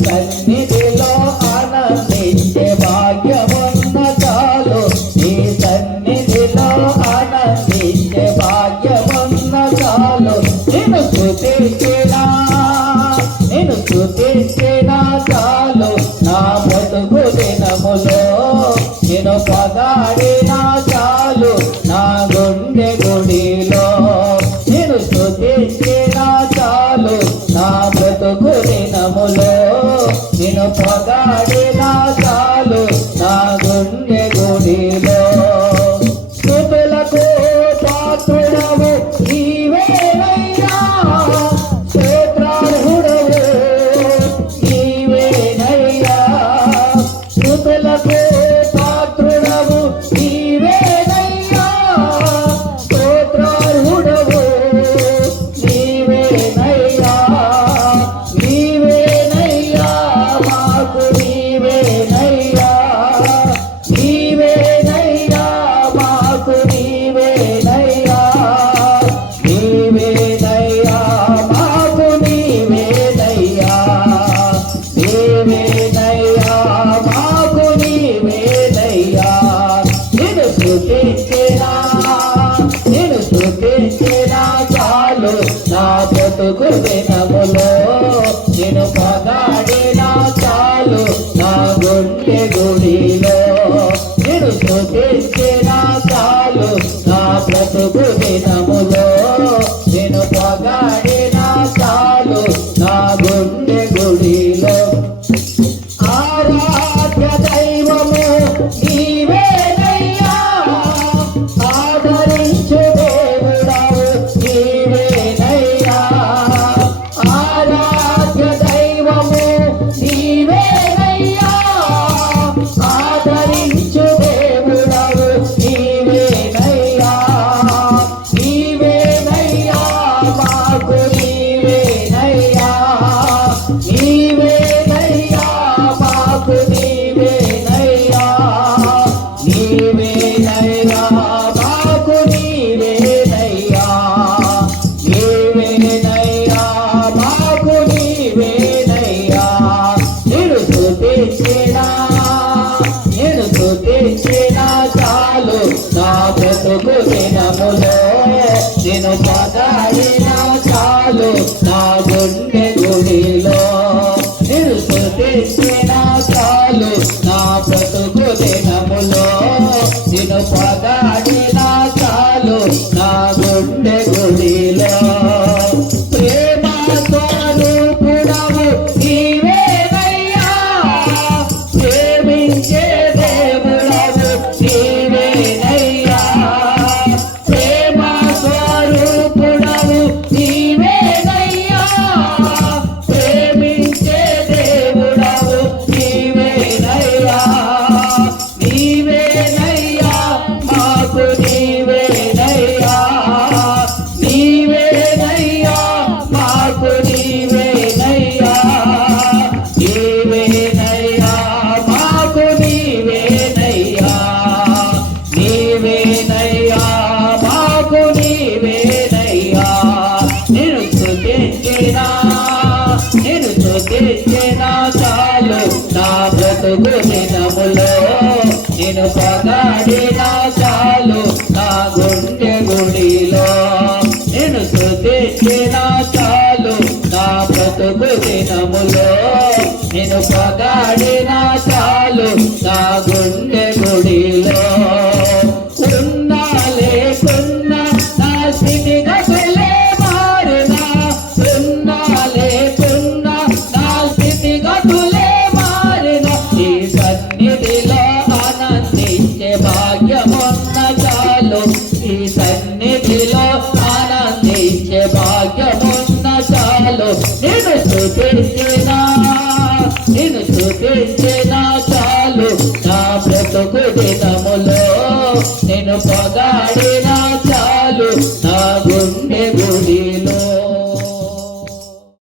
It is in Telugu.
సన్నిధిలో ఆనందించే భాగ్యమున్న చాలు, నీ సన్నిధిలో ఆనందించే భాగ్యమున్న చాలు. నేను స్తుతించినా చాలు, నా బ్రతుకు దినములో నేను పగాడినా చాలు, నా గుండె గుడిలో నేను స్తుతించినా చాలు, నా బ్రతుకు దినములో నేను పగాడినా చాలు, నా గుండె గుడిలో. స్తుతులకు పాత్రుడవు నీవేనయ్యా, స్తోత్రార్హుడవు నీవేనయ్యా. స్తుతులకు పాత్రుడవు నీవేనయ్యా, స్తోత్రార్హుడవు నీవేనయ్యా. నీవేనయ్యా మాకు, నీవేనయ్యా, నీవేనయ్యా మాకు, నీవేనయ్యా, నీవేనయ్యా మాకు, నీవేనయ్యా, నీవేనయ్యా మాకు, నీవేనయ్యా. నేను స్తుతించినా చాలు, నా బ్రతుకు దినములో నేను పగాడినా చాలు, నా గుండె గుడిలో నేను స్తుతించినా చాలు, నా బ్రతుకు దినములో నేను పగాడినా చాలు, నా గుండె గుడిలో. ఆరాధ్య దైవము నీవేనయ్యా, ఆదరించు దేవుడవు నీవేనయ్యా. ఆరాధ్య దైవము నీవేనయ్యా, ఆదరించు దేవుడవు నీవేనయ్యా. నీవేనయ్యా మాకు, నీవేనయ్యా, నీవేనయ్యా మాకు, నీవేనయ్యా, నీవేనయ్యా మాకు, నీవేనయ్యా, నీవేనయ్యా మాకు, నీవేనయ్యా. నేను స్తుతించినా చాలు, నా బ్రతుకు దినములో నేను పగాడినా చాలు, నా గుండె గుడిలో నేను స్తుతించినా చాలు, నా బ్రతుకు దినములో నేను పగాడినా చాలు, నా గుండె గుడిలో. ప్రేమ స్వరూపుడవు నీవేనయ్యా, ప్రేమించే దేవుడవు నీవేనయ్యా. ప్రేమ స్వరూపుడవు నీవేనయ్యా, ప్రేమించే దేవుడవు నీవేనయ్యా. నీవేనయ్యా మాకు, నీవేనయ్యా, నీవేనయ్యా మాకు, నీవేనయ్యా, నీవేనయ్యా మాకు, నీవేనయ్యా, నీవేనయ్యా మాకు, నీవేనయ్యా. నేను స్తుతించినా చాలు, నా బ్రతుకు దినములో నేను పగాడినా చాలు, నా గుండె గుడిలో నేను స్తుతించినా చాలు, నా బ్రతుకు దినములో నేను పగాడినా చాలు, నా గుండె గుడిలో. ఉన్నా లేకున్నా నా స్థితిగతులే మారినా, ఉన్నా లేకున్నా నా స్థితిగతులే మారినా, ఈ సన్నిధిలో ఆనందించే భాగ్యమున్న చాలు, ఈ సన్నిధిలో ఆనందించే భాగ్యమున్న చాలు. నేను స్తుతించే